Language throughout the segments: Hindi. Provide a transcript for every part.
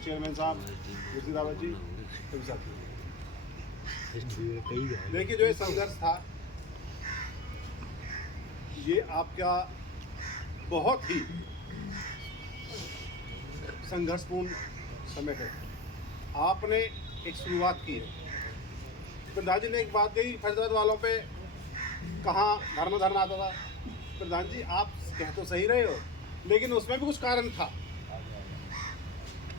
चेयरमैन साहब मुर्शिदाबाद जी, सभी साथी। देखिए जो ये संघर्ष था, ये आपका बहुत ही संघर्षपूर्ण समय है। आपने एक शुरुआत की है। प्रधान जी ने एक बात कही, फैसलाबाद वालों पे कहाँ धरना आता था। प्रधान जी आप कह तो सही रहे हो, लेकिन उसमें भी कुछ कारण था।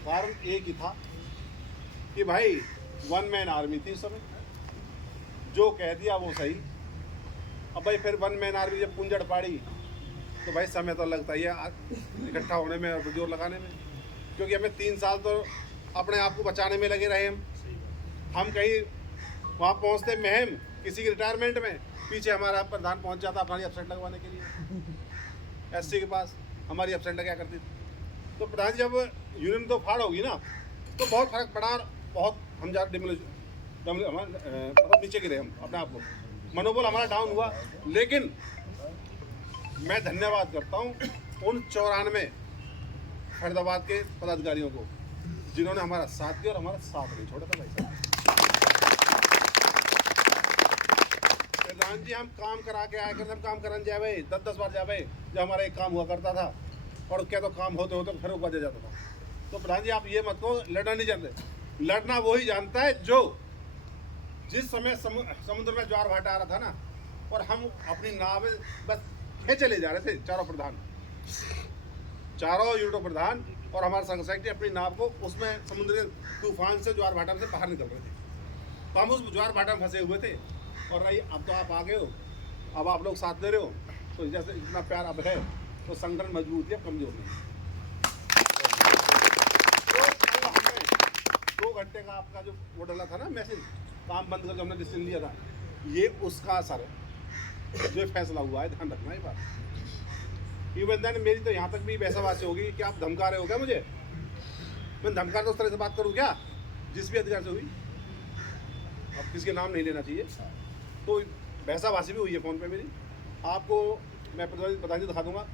कारण एक ही था कि भाई वन मैन आर्मी थी उस समय, जो कह दिया वो सही। अब भाई फिर वन मैन आर्मी जब पुंजड़ पाड़ी तो भाई समय तो लगता ही है इकट्ठा होने में और जोर लगाने में, क्योंकि हमें 3 साल तो अपने आप को बचाने में लगे रहे। हम कहीं वहाँ पहुँचते महम किसी की रिटायरमेंट में, पीछे हमारा प्रधान पहुँच जाता हमारी एब्सेंट लगवाने के लिए। एससी के पास हमारी एब्सेंट क्या करती थी। तो प्रधान जब यूनियन तो फाड़ होगी ना, तो बहुत फर्क पड़ा और बहुत हम जा मतलब नीचे गिरे हम अपने आप को, मनोबल हमारा डाउन हुआ। लेकिन मैं धन्यवाद करता हूँ उन 94 फरीदाबाद के पदाधिकारियों को जिन्होंने हमारा साथ दिया और हमारा साथ नहीं छोड़ा था। भाई साहब प्रधान जी हम काम करा के आए करते, हम काम कराने जाए 10-10 बार जाए जब हमारा एक काम हुआ करता था, और क्या तो काम होते होते फिर ऊपर दे जाता था। तो प्रधान जी आप ये मत कहो लड़ना नहीं जानते, लड़ना वही जानता है जो जिस समय समुद्र में ज्वार भाटा आ रहा था ना, और हम अपनी नाव बस खींचे ले जा रहे थे, चारों यूनिटों प्रधान और हमारे संघ सेक्रेटरी अपनी नाव को उसमें समुद्र तूफान से ज्वार भाटा से बाहर निकल रहे थे। तो हम उस ज्वार भाटा में फंसे हुए थे। और रही अब तो आप आ गए हो, अब आप लोग साथ दे रहे हो, तो जैसे इतना प्यार अब है तो संगठन मजबूत है, कमजोर नहीं। तो हमने 2 घंटे का आपका जो वो डाला था ना मैसेज, काम बंद कर जो हमने डिसीजन लिया था, ये उसका असर है जो फैसला हुआ है। ध्यान रखना ये बात। इवन देन मेरी तो यहाँ तक भी बहसाबाजी होगी कि आप धमका रहे हो क्या मुझे। मैं धमका तो उस तरह से बात करूँ क्या जिस भी अधिकार से हुई, अब किसके नाम नहीं लेना चाहिए। तो बहसाबाजी भी हुई है फ़ोन पे मेरी, आपको मैं प्रधान दिखा दूंगा।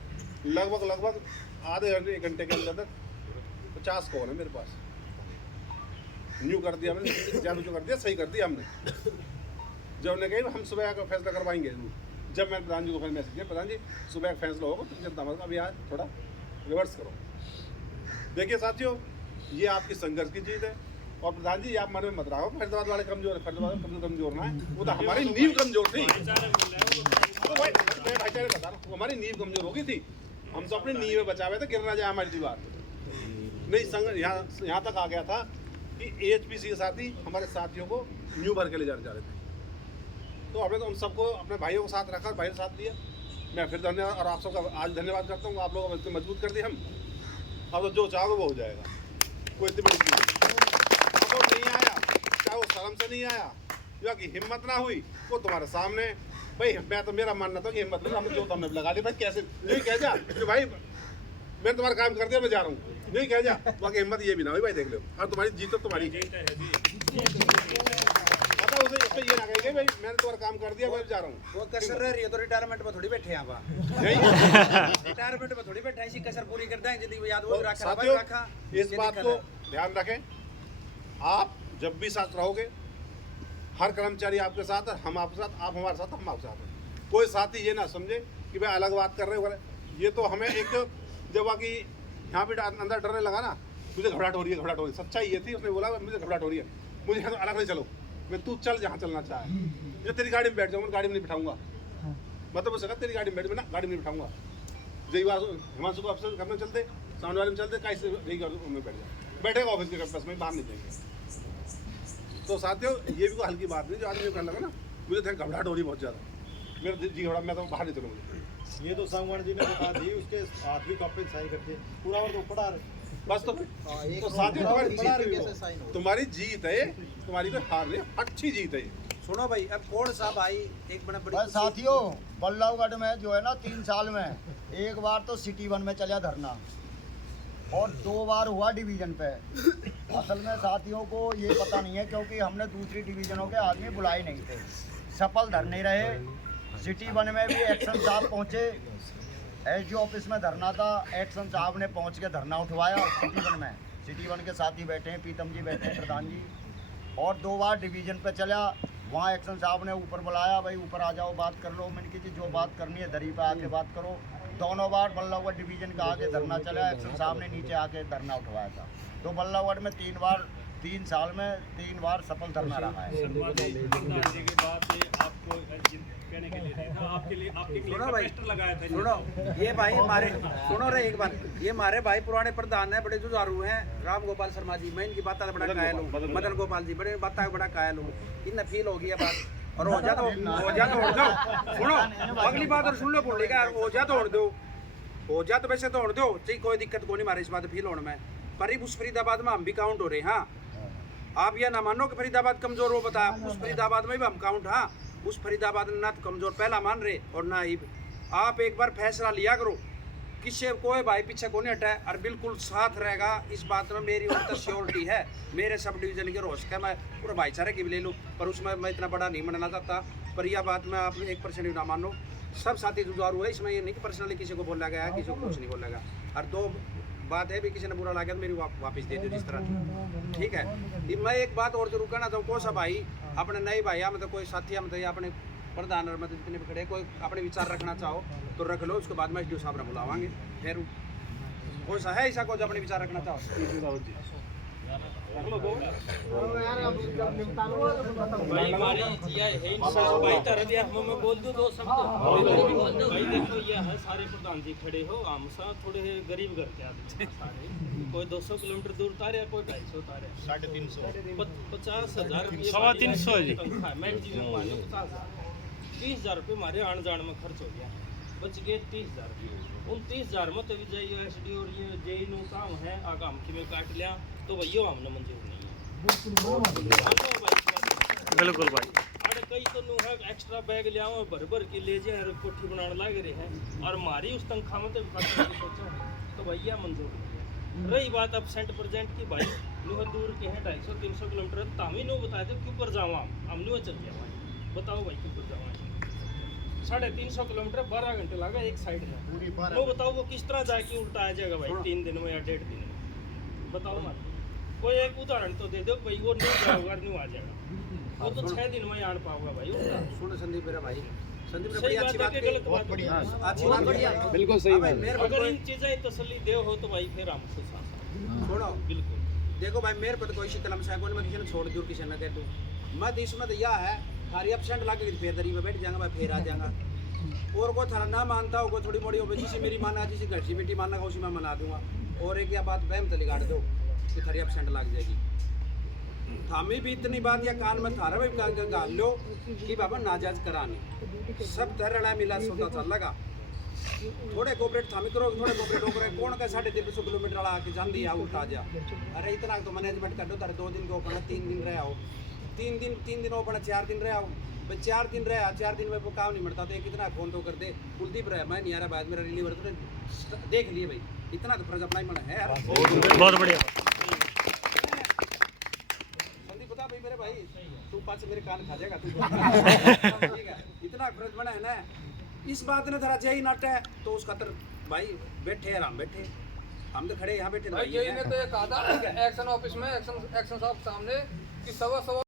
लगभग आधे घंटे 1 घंटे के अंदर 50 कॉल है मेरे पास। न्यू कर दिया हमने, जादू जो कर दिया सही कर दिया हमने। जब उन्होंने कही हम सुबह का फैसला करवाएंगे, जब मैं प्रधान जी को फिर मैसेज किया, प्रधान जी सुबह का फैसला होगा तो चिंता मत, अभी आज थोड़ा रिवर्स करो। देखिए साथियों, ये आपकी संघर्ष की जीत है। और प्रधान जी आप मन में मत रखो फरीदाबाद वाले कमजोर है, फरीदाबाद कमजोर ना है, वो तो हमारी नींव कमजोर थी। तो भाई मैं भाईचारे बता रहा हूँ, हमारी नींव कमजोर हो गई थी। हम तो अपनी नींव में बचा हुए थे, गिर ना जाए हमारी दीवार। नहीं संघ यहाँ तक आ गया था कि AHPC के साथी हमारे साथियों को न्यू भर के ले जाने जा रहे थे। तो हमने तो उन सबको अपने भाइयों को साथ रखा, भाई साथ दिया। मैं फिर धन्यवाद, और आप सबका आज धन्यवाद करता हूँ। आप लोगों को इतने मजबूत कर दिए हम, अब तो जो चाहोगे वो हो जाएगा। कोई इतनी बड़ी चीज़ नहीं आया, चाहे वो शर्म से नहीं आया या कि हिम्मत ना हुई, वो तुम्हारे सामने। भाई मैं तो मेरा मानना था कि हिम्मत नहीं, हमने जो तो हमने लगा ली। भाई कैसे नहीं कह जा कि भाई मैं तुम्हारा काम कर दिया, मैं जा रहा हूँ, नहीं कह जा। बाकी हिम्मत ये भी ना हुई भाई, देख लो। और तुम्हारी जीत तो तुम्हारी जीत है। उसे ये ना कहेंगे भाई मैंने तुम्हारा काम कर दिया, मैं जा रहा हूँ। वो कसर रह रही है तो रिटायरमेंट में थोड़ी बैठे हैं आप। रिटायरमेंट में थोड़ी बैठे हैं, इसी कसर पूरी कर देंगे जिंदगी याद वो रखा। इस बात को ध्यान रखें, आप जब भी साथ रहोगे, हर कर्मचारी आपके साथ है, हम आपके साथ, आप हमारे साथ, हम आपके साथ हैं। कोई साथी ये ना समझे कि भाई अलग बात कर रहे हो। ये तो हमें एक जब बाकी यहाँ पे अंदर डरने लगा ना, मुझे घबराहट हो रही है, घबराहट हो रही है। सच्चाई ये थी, उसने बोला मुझे घबराहट हो रही है, मुझे अलग नहीं चलो, मैं तू चल जहाँ चलना चाहे, मैं तेरी गाड़ी में बैठ जाऊँगा, गाड़ी में नहीं बिठाऊंगा। मतलब उससे तेरी गाड़ी में बैठ, मैं ना गाड़ी में नहीं बिठाऊंगा। जय बार हिमांशु को अफसर करने चलते, सामने वाले में चलते, कैसे नहीं में बैठ जाए, बैठेगा ऑफिस के कैंपस में, बाहर नहीं जाएंगे। तो साथियों ये भी कोई हल्की बात नहीं जो आदमी करने लगा ना, मुझे घबराहट हो रही बहुत ज़्यादा, मेरा जी घबरा, मैं तो बाहर नहीं चलूँगा। ये तो संगवान जी ने बता दी, उसके हाथ भी कॉपी साइन करके पूरा और तो पढ़ा बस। तो साथियों तुम्हारी जीत है, तुम्हारी कोई हार नहीं, अच्छी जीत है। सुनो भाई, अब कौन सा भाई एक बड़ी साथियों, बल्लभगढ़ में जो है ना 3 साल में 1 बार तो सिटी 1 में चला धरना और 2 बार हुआ डिवीजन पे। असल में साथियों को ये पता नहीं है, क्योंकि हमने दूसरी डिवीजनों के आदमी बुलाए नहीं थे, सफल धरने रहे। सिटी 1 में भी एक्शन साहब पहुँचे, SG ऑफिस में धरना था, एक्शन साहब ने पहुँच के धरना उठवाया। सिटी 1 में सिटी 1 के साथी बैठे हैं, प्रीतम जी बैठे हैं, प्रधान जी। और 2 बार डिवीज़न पे चला, वहाँ एक्शन साहब ने ऊपर बुलाया, भाई ऊपर आ जाओ बात कर लो। मैंने कहा जी जो बात करनी है दरी पे आके बात करो। दोनों बार बल्लभगढ़ डिवीज़न का आके धरना चला, एक्शन साहब ने नीचे आके धरना उठवाया था। तो बल्लभगढ़ में 3 साल में 3 बार सफल धरना रहा है। सुनो भाई, सुनो ये भाई हमारे, सुनो रे एक बार, ये हमारे भाई पुराने प्रधान है, बड़े जुझारू हैं, राम गोपाल शर्मा जी। मैं इनकी बात बड़ा कायल हूँ, मदन गोपाल जी बड़े बात बड़ा कायल हूँ। इन्हें फील होगी ये बात, और हो जा तो उड़ दो। सुनो अगली बात और सुन लो, बोल लेगा हो जा तो उड़ दो, हो जा तो वैसे तो उड़ दो, ठीक कोई दिक्कत को नहीं हमारे इस बात फील होने में। पर उस फरीदाबाद में हम भी काउंट हो रहे हैं। हाँ आप ये ना मानो कि फरीदाबाद कमजोर हो, बताया उस फरीदाबाद में भी हम काउंट। हाँ उस फरीदाबाद में ना तो कमजोर पहला मान रहे और ना ही आप एक बार फैसला लिया करो, किससे कोई भाई पीछे को नहीं हटा है और बिल्कुल साथ रहेगा। इस बात में मेरी और श्योरिटी है। मेरे सब डिवीजन के रोज का मैं पूरा भाईचारे की भी ले लूँ, पर उसमें मैं इतना बड़ा नहीं मानना चाहता। पर यह बात मैं आप 1% भी ना मानो, सब साथी जुझारू है इसमें। ये नहीं कि पर्सनली किसी को बोला गया है, किसी को कुछ नहीं बोला गया। और 2 बात है भी, किसी ने बुरा लगा तो मेरी वापस दे दो जिस तरह थी, ठीक है। मैं एक बात और जरूर कहना चाहूँ, कौन सा भाई अपने नए भाई मतलब कोई साथी मतलब अपने प्रधान और मतलब जितने भी खड़े कोई अपने विचार रखना चाहो तो रख लो। उसके बाद में एसडीओ साहब ने बुलावांगे। फिर कौन सा है ऐसा कोई अपने विचार रखना चाहो भाई हमारी जिया है इंसान भाई तरह दिया मैं बोल दूं 2 शब्द भाई। देखो ये है सारे प्रधान जी खड़े हो, हम सब थोड़े गरीब घर के आदमी सारे, कोई 200 किलोमीटर दूर उतारे, कोई 250 उतारे, 350 50,000 रुपये 350 जी मैक्सिमम मान लो 50,000 30,000 रुपये हमारे आने जाने में खर्च हो गया, बच गए 30,000। उन 30,000 में तो विजय एसडी और ये जे नो काम है आगा हम में काट लिया तो भैया हमने मंजूर नहीं है। बिल्कुल भाई अरे कई तो नु है एक्स्ट्रा बैग ले आओ भर भर के ले जाए कोठी बनाने लग रहे हैं और हमारी उस तनख्वाह में तो सोचो तो भैया मंजूर नहीं है। रही बात अब सेंट प्रेजेंट की भाई नु दूर के हैं 250-300 किलोमीटर तामी नो बता दो क्यों पर जावा हम नु चल गया भाई, बताओ भाई क्यों पर जावा 350 किलोमीटर 12 घंटे लगा एक साइड में। वो बताओ वो किस तरह जाके उल्टा आ जाएगा भाई 3 दिन में या 1.5 दिन में, बताओ ना। कोई एक उदाहरण तो दे दो भाई, वो नहीं जाओगा नहीं आ जाएगा, वो तो 6 दिन में आन पाओगा भाई उल्टा। सुनो संदीप मेरा भाई, संदीप ने सही बड़ी अच्छी बात बात है, कही, गलत बात बढ़िया अच्छी बात बढ़िया, बिल्कुल सही बात है। अगर इन चीजें तसल्ली दे हो तो भाई फिर हमको साथ छोड़ो बिल्कुल। देखो भाई मेरे पर कोई शिकलम से कोई मैं किसी ने छोड़ दूर किसी ने कह दूँ मत। इसमें तो यह है खाली अपसेंट लाके फिर दरी में बैठ जाएगा, मैं फिर आ जाऊंगा। और कोई थाना ना मानता हो, कोई थोड़ी मोड़ी हो जिसे मेरी माना जिसे घर की बेटी मानना उसी में मना दूंगा। और एक या बात बहम तली गाड़ दो कि थारी अपसेंट लग जाएगी। थामी भी इतनी बात या कान में थारा भी गाल लो कि बाबा नाजायज करानी सब तरह मिला सोता चल लगा। थोड़े कोऑपरेट थामी करो, थोड़े कोऑपरेट हो करे कौन का 350 किलोमीटर वाला आके जान दिया उल्टा जा। अरे इतना तो मैनेजमेंट कर दो, तारे 2 दिन को अपना 3 दिन रहे आओ, 3 दिन हो अपना 4 दिन रहे आओ। 4 दिन रहे, 4 दिन में वो काम नहीं मिलता तो कितना फोन तो कर दे कुलदीप रहे मैं नहीं आ रहा बाद मेरा रिलीवर तो देख लिए भाई, इतना तो फर्ज अपना ही मन है यार। बहुत बढ़िया संदीप बता भाई मेरे भाई तू पास मेरे कान खा जाएगा तू ठीक है, इतना फर्ज बना है ना। इस बात ने थोड़ा जय नट है तो उस खातर भाई बैठे आराम बैठे, हम तो खड़े यहाँ बैठे भाई यही ने तो ये कहा था एक्शन ऑफिस में एक्शन साहब सामने कि 1.25